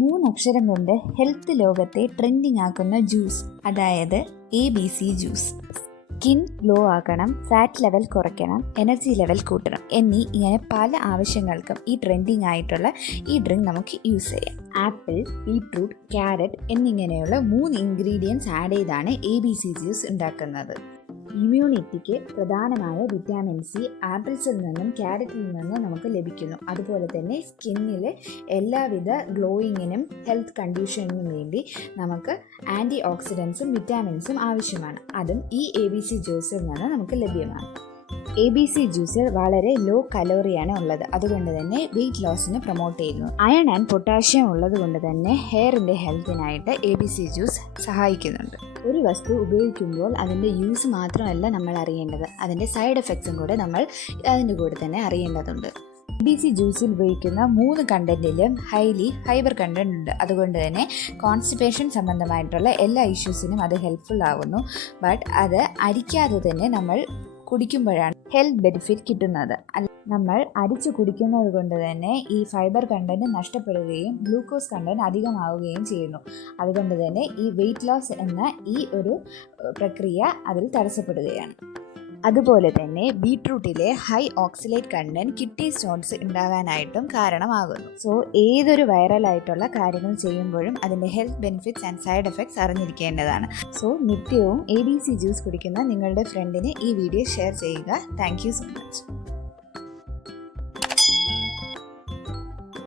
മൂന്നക്ഷരം കൊണ്ട് ഹെൽത്ത് ലോകത്തെ ട്രെൻഡിങ് ആക്കുന്ന ജ്യൂസ്, അതായത് ABC ജ്യൂസ്. സ്കിൻ ഗ്ലോ ആക്കണം, ഫാറ്റ് ലെവൽ കുറയ്ക്കണം, എനർജി ലെവൽ കൂട്ടണം ഇങ്ങനെ പല ആവശ്യങ്ങൾക്കും ഈ ട്രെൻഡിങ് ആയിട്ടുള്ള ഈ ഡ്രിങ്ക് നമുക്ക് യൂസ് ചെയ്യാം. ആപ്പിൾ, ബീട്രൂട്ട്, ക്യാരറ്റ് എന്നിങ്ങനെയുള്ള 3 ഇൻഗ്രീഡിയൻസ് ആഡ് ചെയ്താണ് ABC ജ്യൂസ് ഉണ്ടാക്കുന്നത്. ഇമ്മ്യൂണിറ്റിക്ക് പ്രധാനമായ വിറ്റാമിൻ സി ആപ്പിൾസിൽ നിന്നും ക്യാരറ്റിൽ നിന്നും നമുക്ക് ലഭിക്കുന്നു. അതുപോലെ തന്നെ സ്കിന്നിലെ എല്ലാവിധ ഗ്ലോയിങ്ങിനും ഹെൽത്ത് കണ്ടീഷനിനും വേണ്ടി നമുക്ക് ആൻറ്റി ഓക്സിഡൻസും വിറ്റാമിൻസും ആവശ്യമാണ്. അതും ഈ ABC ജ്യൂസിൽ നിന്ന് നമുക്ക് ലഭ്യമാണ്. ABC ജ്യൂസിൽ വളരെ ലോ കലോറിയാണ് ഉള്ളത്. അതുകൊണ്ട് തന്നെ വെയിറ്റ് ലോസിന് പ്രൊമോട്ട് ചെയ്യുന്നു. അയൺ ആൻഡ് പൊട്ടാഷ്യം ഉള്ളത് കൊണ്ട് തന്നെ ഹെയറിൻ്റെ ഹെൽത്തിനായിട്ട് ABC ജ്യൂസ് സഹായിക്കുന്നുണ്ട്. ഒരു വസ്തു ഉപയോഗിക്കുമ്പോൾ അതിൻ്റെ യൂസ് മാത്രമല്ല നമ്മൾ അറിയേണ്ടത്, അതിൻ്റെ സൈഡ് എഫക്ട്സും കൂടെ നമ്മൾ അതിൻ്റെ കൂടെ തന്നെ അറിയേണ്ടതുണ്ട്. ABC ജ്യൂസിൽ ഉപയോഗിക്കുന്ന 3 കണ്ടന്റിലും ഹൈലി ഫൈബർ കണ്ടന്റ് ഉണ്ട്. അതുകൊണ്ട് തന്നെ കോൺസ്റ്റിപ്പേഷൻ സംബന്ധമായിട്ടുള്ള എല്ലാ ഇഷ്യൂസിനും അത് ഹെൽപ്ഫുൾ ആകുന്നു. ബട്ട് അത് അരിക്കാതെ തന്നെ നമ്മൾ കുടിക്കുമ്പോഴാണ് ഹെൽത്ത് ബെനിഫിറ്റ് കിട്ടുന്നത്. നമ്മൾ അരിച്ചു കുടിക്കുന്നത് കൊണ്ട് തന്നെ ഈ ഫൈബർ കണ്ടന്റ് നഷ്ടപ്പെടുകയും ഗ്ലൂക്കോസ് കണ്ടന്റ് അധികമാവുകയും ചെയ്യുന്നു. അതുകൊണ്ട് തന്നെ ഈ വെയിറ്റ് ലോസ് എന്ന ഈ ഒരു പ്രക്രിയ അതിൽ തടസ്സപ്പെടുകയാണ്. അതുപോലെ തന്നെ ബീട്രൂട്ടിലെ high oxalate content kidney stones ഉണ്ടാകാനായിട്ടും കാരണമാകുന്നു. സോ ഏതൊരു വൈറലായിട്ടുള്ള കാര്യങ്ങൾ ചെയ്യുമ്പോഴും അതിൻ്റെ health benefits and side effects അറിഞ്ഞിരിക്കേണ്ടതാണ്. സോ നിത്യവും ABC ജ്യൂസ് കുടിക്കുന്ന നിങ്ങളുടെ ഫ്രണ്ടിന് ഈ വീഡിയോ ഷെയർ ചെയ്യുക. Thank you so much.